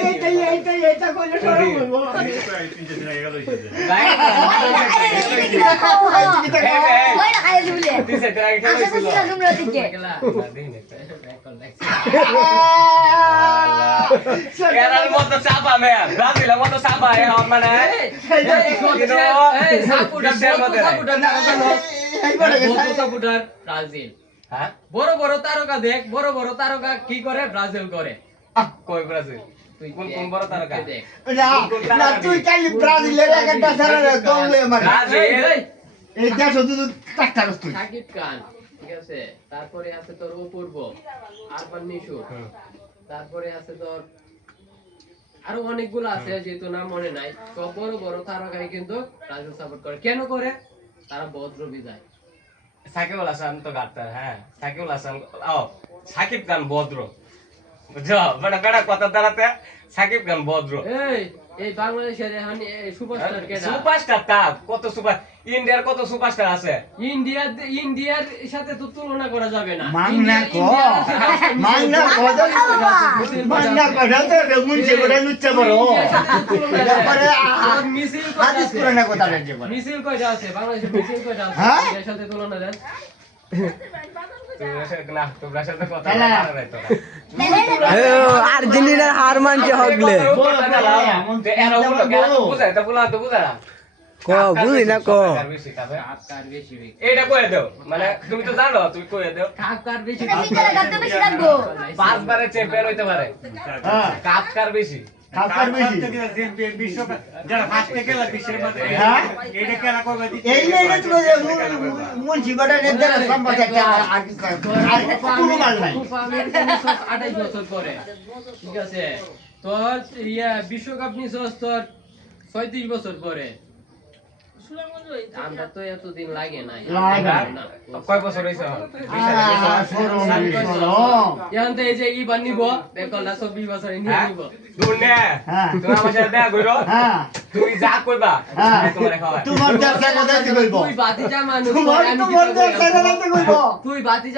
এইটা কইলে সরব হইবো কেরার মতো চাপা মেয়া ব্রাজিলের মতো চাপা এখন মানে ব্রাজিল হ্যাঁ বড় বড় তারকা দেখ বড় বড় তারকা কি করে ব্রাজিল করে কই ব্রাজিল তুই কোন কোন বড় তারকা দেখ না তুই খালি ব্রাজিলের একটা সারা দমলে মানে ব্রাজিল এই দেশ শুধু টাক্তারস তুই সাকিব খান ঠিক আছে তারপরে আছে তোর অপূর্ব আরমান নিশু তারপরে আছে তোর আরো অনেকগুলো আছে যেহেতু নাম মনে নাই সব বড় বড় তারকাই কিন্তু ব্রাজিল সাপোর্ট করে কেন করে তারা ভদ্র বিদায় সাকিব আল হাসান তো গাতার হ্যাঁ সাকিব আল হাসান ও সাকিব খান ভদ্র বুঝছো বড় বড় কথা দাঁড়াতে সাকিব খান ভদ্র এই বাংলাদেশের এখন সুপারস্টার কে সুপারস্টার তা কত সুপার ইন্ডিয়ার কত সুপারস্টার আছে ইন্ডিয়ার সাথে তো তুলনা করা যাবে না মাংনা তো মুনছে বড় লুচ্চা বড় তারপরে মিছিল হাদিস কোরআনে কথা বলছে বড় মিছিল কয়টা আছে বাংলাদেশের মিছিল কয়টা আছে এর সাথে তুলনা দেন তোমরা সাথে কথা আর্জেন্টিনার হার মানছে হগলে ক বুঝি না ক কার বেশি এইটা কয়ে দাও মানে তুমি তো জানো তুমি কয়ে দাও কার বেশি পাঁচবারের চ্যাম্পিয়ন হইতে পারে হ্যাঁ কাপ কার বেশি খাবার বেশি বিশ্বকাপ যারা ফার্স্টে খেলা বিশ্বের মধ্যে হ্যাঁ এইটা খেলা করবে এই লাইনে তো মুন্সি বড় নেতার সম্পর্কে আর কোনো মাল নাই 28 বছর পরে ঠিক আছে তোর বিশ্বকাপ নিছস তোর 36 বছর পরে আমরা তো এতদিন লাগে নাই কয় বছর হইছে এখন তো এই যে ইবার নিব বেকলটা 24 বছর নিয়ে নিব দুনে তুমি আমার সাথে দেখা কইরো তুমি যা কইবা তোমারে খাওয়া তোমার দরকার কথা কইব তুই বাতিজা মানুষ তোমার দরকার কথা কইব তুই বাতিজা